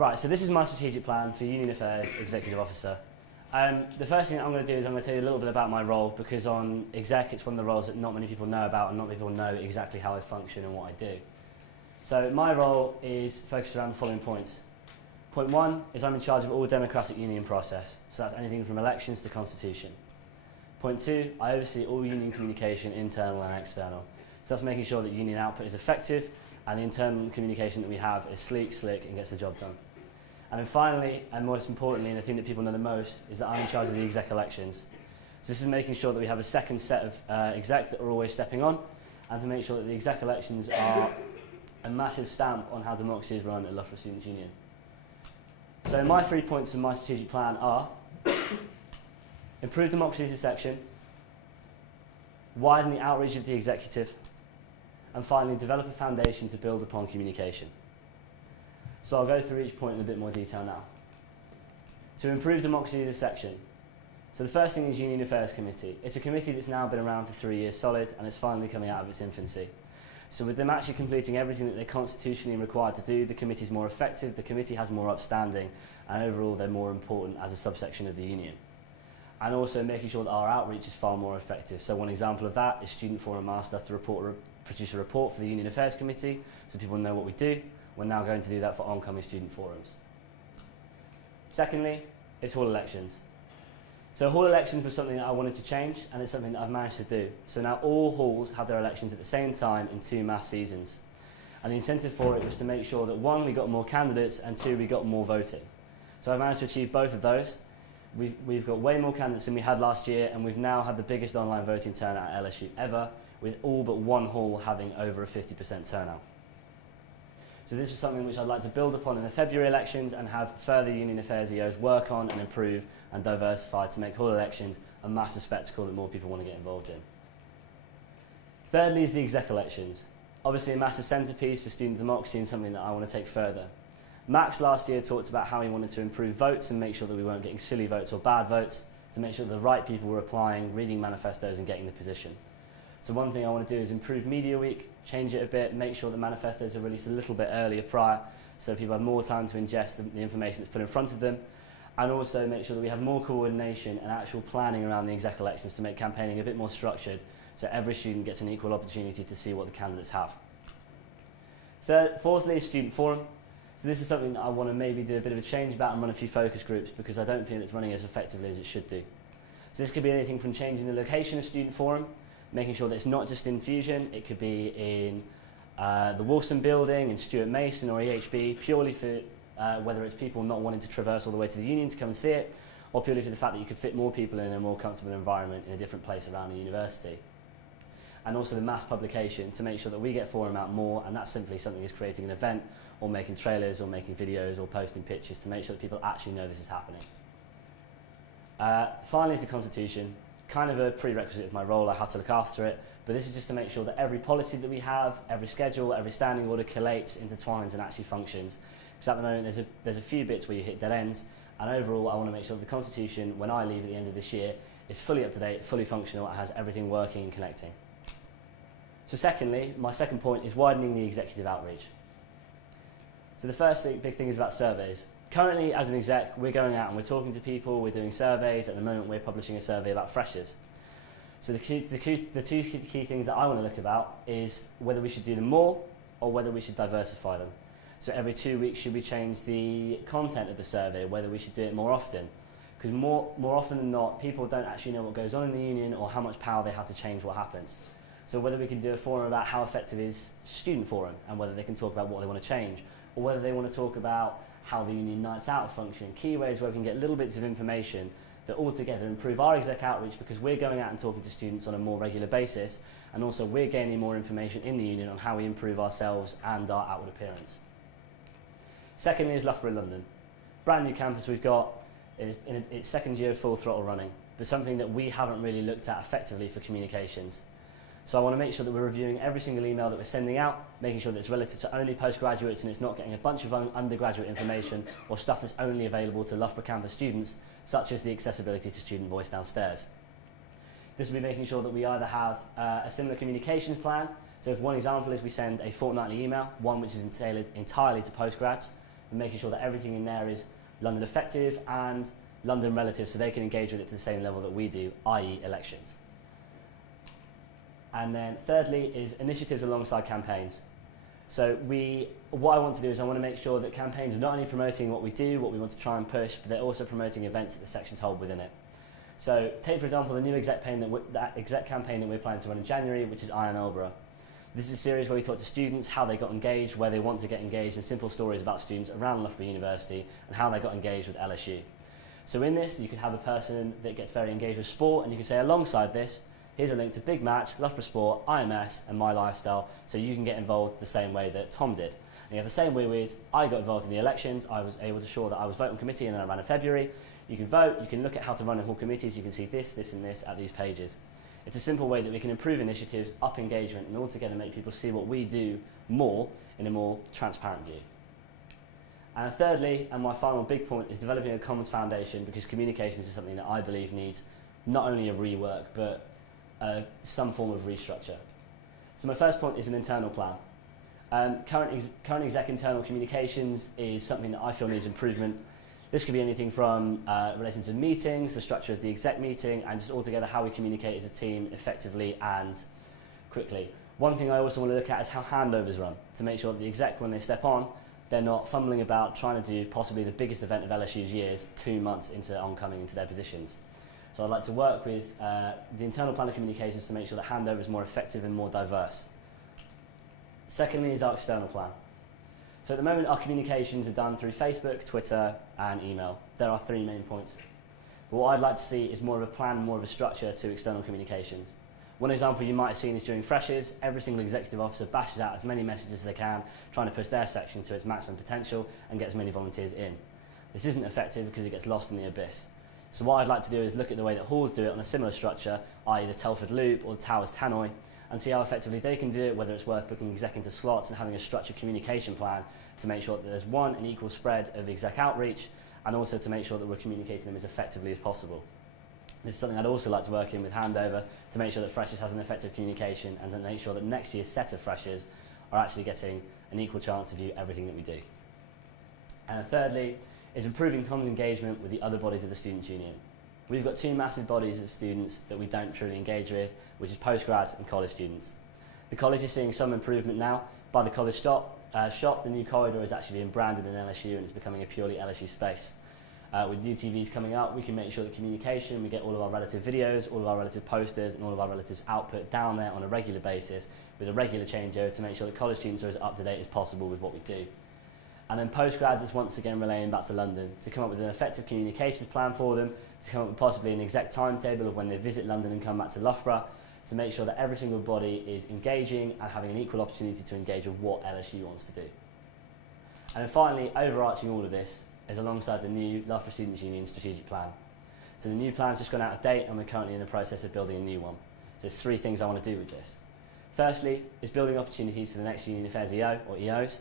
Right, so this is my strategic plan for Union Affairs Executive Officer. The first thing I'm going to do is I'm going to tell you a little bit about my role, because on exec it's one of the roles that not many people know about and not many people know exactly how I function and what I do. So my role is focused around the following points. Point 1 is I'm in charge of all democratic union process, so that's anything from elections to constitution. Point 2, I oversee all union communication, internal and external. So that's making sure that union output is effective and the internal communication that we have is sleek, slick and gets the job done. And then finally, and most importantly, and the thing that people know the most, is that I'm in charge of the exec elections. So this is making sure that we have a second set of exec that are always stepping on, and to make sure that the exec elections are a massive stamp on how democracy is run at Loughborough Students' Union. So my 3 points of my strategic plan are improve democracy as a section, widen the outreach of the executive, and finally develop a foundation to build upon communication. So I'll go through each point in a bit more detail now. To improve democracy as a section. So the first thing is Union Affairs Committee. It's a committee that's now been around for 3 years solid and it's finally coming out of its infancy. So with them actually completing everything that they're constitutionally required to do, the committee's more effective, the committee has more upstanding, and overall they're more important as a subsection of the union. And also making sure that our outreach is far more effective. So one example of that is Student Forum asked us to produce a report for the Union Affairs Committee so people know what we do. We're now going to do that for oncoming student forums. Secondly, it's hall elections. So hall elections was something that I wanted to change, and it's something that I've managed to do. So now all halls have their elections at the same time in 2 mass seasons. And the incentive for it was to make sure that 1, we got more candidates, and 2, we got more voting. So I've managed to achieve both of those. We've got way more candidates than we had last year, and we've now had the biggest online voting turnout at LSU ever, with all but 1 hall having over a 50% turnout. So this is something which I'd like to build upon in the February elections and have further Union Affairs EOs work on and improve and diversify to make hall elections a massive spectacle that more people want to get involved in. Thirdly is the exec elections. Obviously a massive centrepiece for student democracy and something that I want to take further. Max last year talked about how he wanted to improve votes and make sure that we weren't getting silly votes or bad votes, to make sure that the right people were applying, reading manifestos and getting the position. So one thing I want to do is improve Media Week, change it a bit, make sure that manifestos are released a little bit earlier prior so people have more time to ingest the information that's put in front of them, and also make sure that we have more coordination and actual planning around the exec elections to make campaigning a bit more structured so every student gets an equal opportunity to see what the candidates have. Fourthly is Student Forum. So this is something that I want to maybe do a bit of a change about and run a few focus groups, because I don't feel it's running as effectively as it should do. So this could be anything from changing the location of Student Forum, making sure that it's not just in Fusion, it could be in the Wilson building, in Stuart Mason or EHB, purely for whether it's people not wanting to traverse all the way to the union to come and see it, or purely for the fact that you could fit more people in a more comfortable environment in a different place around the university. And also the mass publication to make sure that we get Forum out more, and that's simply something as creating an event or making trailers or making videos or posting pictures to make sure that people actually know this is happening. Finally is the Constitution. Kind of a prerequisite of my role, I have to look after it, but this is just to make sure that every policy that we have, every schedule, every standing order collates, intertwines and actually functions. Because at the moment there's a few bits where you hit dead ends, and overall I want to make sure that the Constitution, when I leave at the end of this year, is fully up to date, fully functional, and has everything working and connecting. So secondly, my second point is widening the executive outreach. So the first big thing is about surveys. Currently, as an exec, we're going out and we're talking to people, we're doing surveys. At the moment, we're publishing a survey about freshers. So the two key things that I want to look about is whether we should do them more or whether we should diversify them. So every 2 weeks, should we change the content of the survey, whether we should do it more often? Because more often than not, people don't actually know what goes on in the union or how much power they have to change what happens. So whether we can do a forum about how effective is Student Forum and whether they can talk about what they want to change, or whether they want to talk about how the union nights out function, key ways where we can get little bits of information that altogether improve our exec outreach, because we're going out and talking to students on a more regular basis, and also we're gaining more information in the union on how we improve ourselves and our outward appearance. Secondly is Loughborough London. Brand new campus we've got, is in its second year of full throttle running, but something that we haven't really looked at effectively for communications. So I want to make sure that we're reviewing every single email that we're sending out, making sure that it's relative to only postgraduates and it's not getting a bunch of undergraduate information or stuff that's only available to Loughborough campus students, such as the accessibility to student voice downstairs. This will be making sure that we either have a similar communications plan. So if one example is we send a fortnightly email, one which is tailored entirely to postgrads, and making sure that everything in there is London effective and London relative, so they can engage with it to the same level that we do, i.e. elections. And then thirdly is initiatives alongside campaigns. So what I want to do is I want to make sure that campaigns are not only promoting what we do, what we want to try and push, but they're also promoting events that the sections hold within it. So take, for example, the new exec campaign that we're planning to run in January, which is I Am Loughborough. This is a series where we talk to students, how they got engaged, where they want to get engaged, and simple stories about students around Loughborough University and how they got engaged with LSU. So in this, you could have a person that gets very engaged with sport, and you can say alongside this, here's a link to Big Match, Loughborough Sport, IMS, and My Lifestyle, so you can get involved the same way that Tom did. And you have the same way with, I got involved in the elections, I was able to ensure that I was voting committee, and then I ran in February. You can vote, you can look at how to run in all committees, you can see this, this, and this at these pages. It's a simple way that we can improve initiatives, up engagement, and altogether make people see what we do more in a more transparent view. And thirdly, and my final big point, is developing a commons foundation, because communications is something that I believe needs not only a rework, but some form of restructure. So my first point is an internal plan. Current exec internal communications is something that I feel needs improvement. This could be anything from relating to meetings, the structure of the exec meeting, and just altogether how we communicate as a team effectively and quickly. One thing I also want to look at is how handovers run, to make sure that the exec, when they step on, they're not fumbling about trying to do possibly the biggest event of LSU's years 2 months into oncoming into their positions. So I'd like to work with the internal plan of communications to make sure that handover is more effective and more diverse. Secondly is our external plan. So at the moment, our communications are done through Facebook, Twitter, and email. There are 3 main points. But what I'd like to see is more of a plan, more of a structure to external communications. One example you might have seen is during Freshers, every single executive officer bashes out as many messages as they can, trying to push their section to its maximum potential and get as many volunteers in. This isn't effective because it gets lost in the abyss. So what I'd like to do is look at the way that halls do it on a similar structure, i.e. the Telford Loop or the Towers Tannoy, and see how effectively they can do it, whether it's worth booking exec into slots and having a structured communication plan to make sure that there's an equal spread of exec outreach, and also to make sure that we're communicating them as effectively as possible. This is something I'd also like to work in with handover to make sure that Freshers has an effective communication and to make sure that next year's set of Freshers are actually getting an equal chance to view everything that we do. And thirdly is improving common engagement with the other bodies of the Students' Union. We've got 2 massive bodies of students that we don't truly engage with, which is postgrads and college students. The college is seeing some improvement now. By the college shop, the new corridor is actually being branded in LSU and it's becoming a purely LSU space. With new TVs coming out, we can make sure that communication, we get all of our relative videos, all of our relative posters, and all of our relatives output down there on a regular basis with a regular changeover to make sure that college students are as up to date as possible with what we do. And then postgrads is once again relaying back to London to come up with an effective communications plan for them, to come up with possibly an exact timetable of when they visit London and come back to Loughborough, to make sure that every single body is engaging and having an equal opportunity to engage with what LSU wants to do. And then finally, overarching all of this is alongside the new Loughborough Students' Union strategic plan. So the new plan's just gone out of date and we're currently in the process of building a new one. So there's 3 things I want to do with this. Firstly is building opportunities for the next Union Affairs EO or EOs,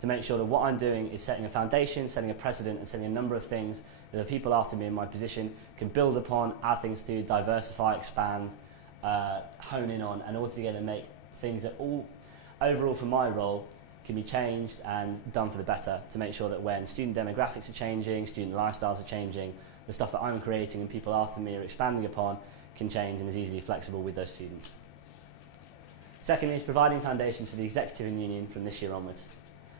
to make sure that what I'm doing is setting a foundation, setting a precedent, and setting a number of things that the people after me in my position can build upon, add things to, diversify, expand, hone in on, and altogether make things that all, overall for my role, can be changed and done for the better, to make sure that when student demographics are changing, student lifestyles are changing, the stuff that I'm creating and people after me are expanding upon can change and is easily flexible with those students. Secondly is providing foundations for the executive and union from this year onwards.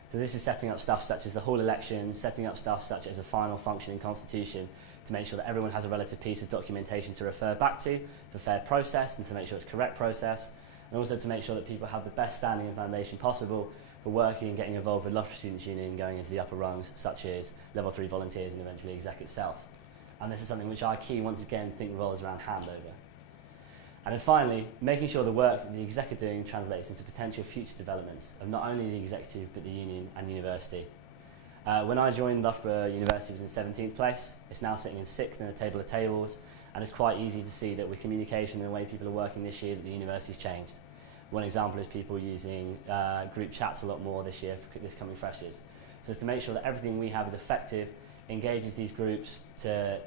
So this is setting up stuff such as the hall elections, setting up stuff such as a final functioning constitution to make sure that everyone has a relative piece of documentation to refer back to for fair process and to make sure it's correct process, and also to make sure that people have the best standing and foundation possible for working and getting involved with Loughborough Students' Union going into the upper rungs such as level 3 volunteers and eventually exec itself. And this is something which I once again think revolves around handover. And then finally, making sure the work that the exec are doing translates into potential future developments of not only the executive but the union and university. When I joined Loughborough University, it was in 17th place. It's now sitting in 6th in the table of tables, and it's quite easy to see that with communication and the way people are working this year that the university's changed. One example is people using group chats a lot more this year for this coming Freshers. So it's to make sure that everything we have is effective, engages these groups to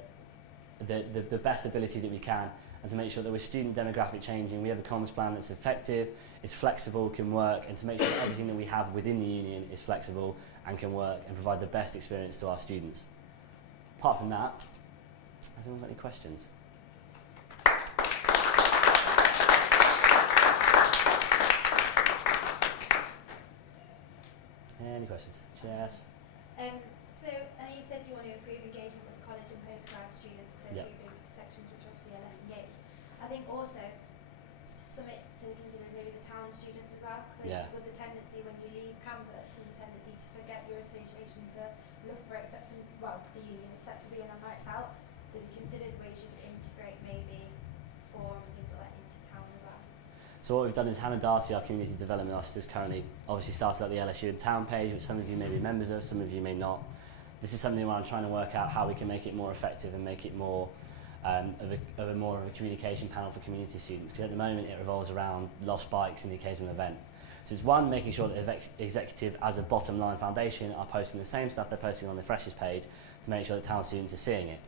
the best ability that we can, and to make sure that with student demographic changing, we have a comms plan that's effective, is flexible, can work, and to make sure that everything that we have within the union is flexible and can work and provide the best experience to our students. Apart from that, has anyone got any questions? Any questions? Yes. So, I know you said you want to improve engagement with college and postgrad students, so Yep. two big sections which obviously are less engaged. I think also something to consider is maybe the town students as well, because Yeah. with the tendency when you leave campus, there's a tendency to forget your association to Loughborough, except for, well, the union, except for being on nights out. So have you considered ways you could integrate maybe forum and things like that into town as well? So what we've done is Hannah Darcy, our community development officer, is currently obviously started up the LSU in town page, which some of you may be members of, some of you may not. This is something where I'm trying to work out how we can make it more effective and make it more of a communication panel for community students, because at the moment it revolves around lost bikes and the occasional event. So it's one, making sure that the executive as a bottom line foundation are posting the same stuff they're posting on the freshers page to make sure that town students are seeing it.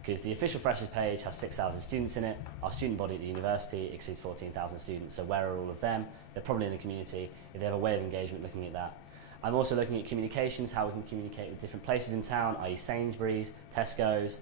Because the official freshers page has 6,000 students in it, our student body at the university exceeds 14,000 students, so where are all of them? They're probably in the community. If they have a way of engagement looking at that. I'm also looking at communications, how we can communicate with different places in town, i.e. Sainsbury's, Tesco's,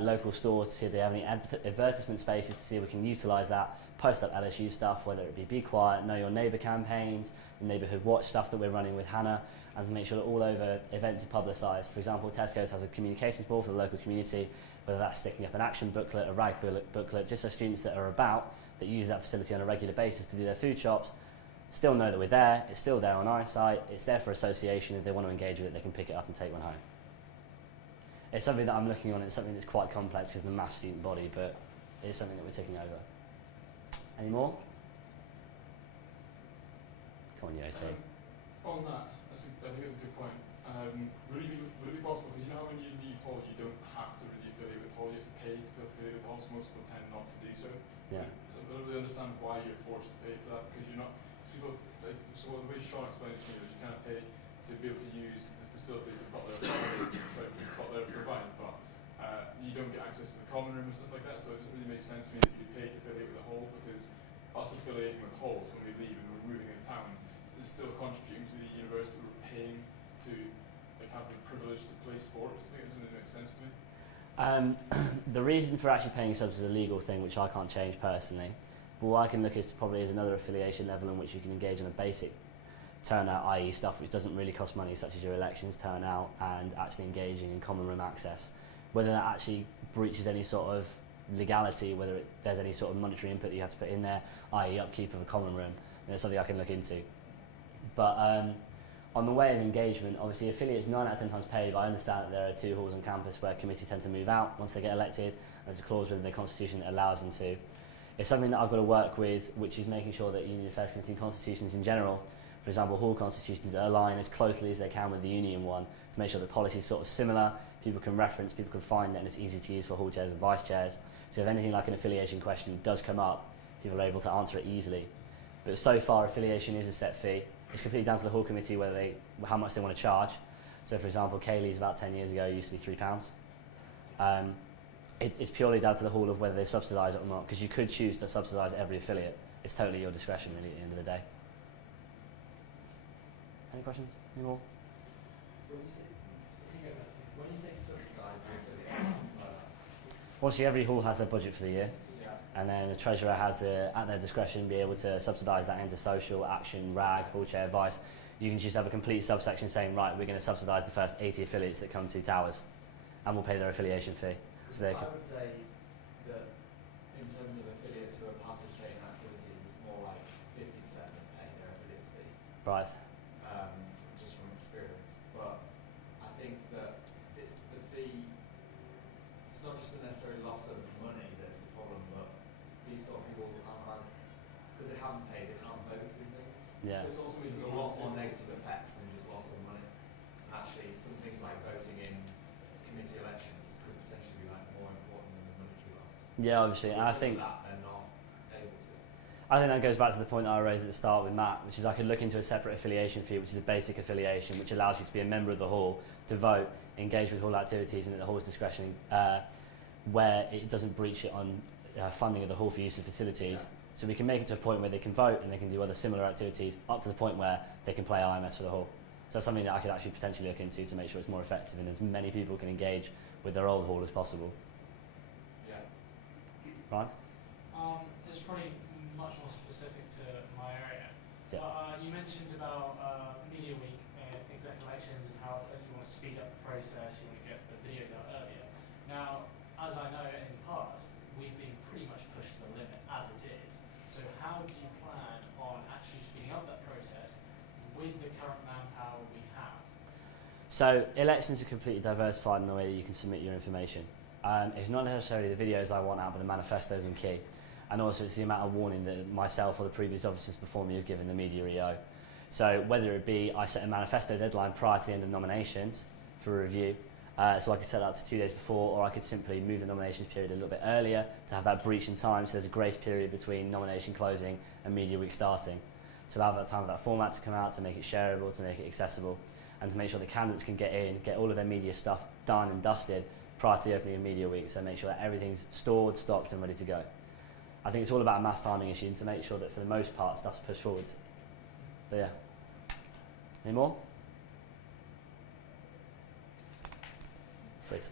local stores, to see if they have any advertisement spaces, to see if we can utilise that, post up LSU stuff, whether it be Quiet, Know Your Neighbour campaigns, the Neighbourhood Watch stuff that we're running with Hannah, and to make sure that all over events are publicised. For example, Tesco's has a communications board for the local community, whether that's sticking up an action booklet, a rag booklet, just so students that are about, that use that facility on a regular basis to do their food shops, still know that we're there, it's still there on our site, it's there for association. If they want to engage with it, they can pick it up and take one home. It's something that I'm looking on, it's something that's quite complex because of the mass student body, but it's something that we're taking over. Any more? Come on, Yossi. On that, I think that's a good point. Would it be possible, because you know when you leave Hall, you don't have to really affiliate with Hall, you have to pay to affiliate with Hall, so most people tend not to do so. Yeah. I don't really understand why you're forced to pay for that, because you're not, people, like, so the way Sean explained it to you is you kind of pay to be able to use the facilities that Butler provide, but you don't get access to the common room and stuff like that, so it doesn't really make sense to me that you pay to affiliate with the Hall, because us affiliating with Hall when we leave and we're moving into town is still contributing to the university. We're paying to like have the privilege to play sports. I think it doesn't really make sense to me. The reason for actually paying subs is a legal thing, which I can't change personally. But what I can look is probably is another affiliation level in which you can engage on a basic turnout, i.e. stuff which doesn't really cost money, such as your elections turnout and actually engaging in common room access. Whether that actually breaches any sort of legality, whether there's any sort of monetary input that you have to put in there, i.e. upkeep of a common room, and it's something I can look into. But on the way of engagement, obviously affiliates 9 out of 10 times pay, but I understand that there are 2 halls on campus where committees tend to move out once they get elected. There's a clause within the constitution that allows them to. It's something that I've got to work with, which is making sure that Union Affairs Committee constitutions in general, for example, hall constitutions, align as closely as they can with the union one to make sure that policy is sort of similar, people can reference, people can find it, and it's easy to use for hall chairs and vice chairs. So if anything like an affiliation question does come up, people are able to answer it easily. But so far, affiliation is a set fee. It's completely down to the hall committee whether how much they want to charge. So for example, Kaylee's about 10 years ago used to be £3. It's purely down to the hall of whether they subsidise it or not, because you could choose to subsidise every affiliate. It's totally your discretion really at the end of the day. Any questions? Any more? When you say subsidise the affiliate, Obviously every hall has their budget for the year. yeah. And then the treasurer has to, at their discretion, be able to subsidise that into social, action, rag, hall chair, advice. You can just have a complete subsection saying, right, we're going to subsidise the first 80 affiliates that come to Towers, and we'll pay their affiliation fee. So I would say that in terms of affiliates who are participating in activities, it's more like 50% that pay their affiliates fee, right. just from experience. But I think that it's the fee, it's not just the necessary loss of money that's the problem, but these sort of people aren't, because they haven't paid, they can't vote in things. Yeah. It's also there's a lot more negative effects than just loss of money. And actually, some things like voting in committee elections could potentially be like more important than the monetary loss. Yeah, obviously, and I think that they're not able to. I think that goes back to the point that I raised at the start with Matt, which is I could look into a separate affiliation fee, which is a basic affiliation, which allows you to be a member of the hall, to vote, engage with hall activities, and at the hall's discretion, where it doesn't breach it on funding of the hall for use of facilities. So we can make it to a point where they can vote and they can do other similar activities up to the point where they can play IMS for the hall. So that's something that I could actually potentially look into to make sure it's more effective and as many people can engage with their old hall as possible. Yeah. Right? This is probably much more specific to my area. Yeah. But you mentioned about Media Week and exec elections and how you want to speed up the process, you want to get the videos out earlier. Now, as I know in the past, we've been pretty much pushed to the limit as it is. So how do you plan on actually speeding up that process with the current manpower we have? So elections are completely diversified in the way that you can submit your information. It's not necessarily the videos I want out, but the manifestos and key. And also it's the amount of warning that myself or the previous officers before me have given the media EO. So whether it be I set a manifesto deadline prior to the end of nominations for review, so I could set that to 2 days before, or I could simply move the nominations period a little bit earlier to have that breach in time, so there's a grace period between nomination closing and media week starting. So allow that time for that format to come out, to make it shareable, to make it accessible, and to make sure the candidates can get in, get all of their media stuff done and dusted prior to the opening of media week, so make sure that everything's stored, stocked and ready to go. I think it's all about a mass timing issue and to make sure that for the most part stuff's pushed forwards. But yeah. Any more? Sweet.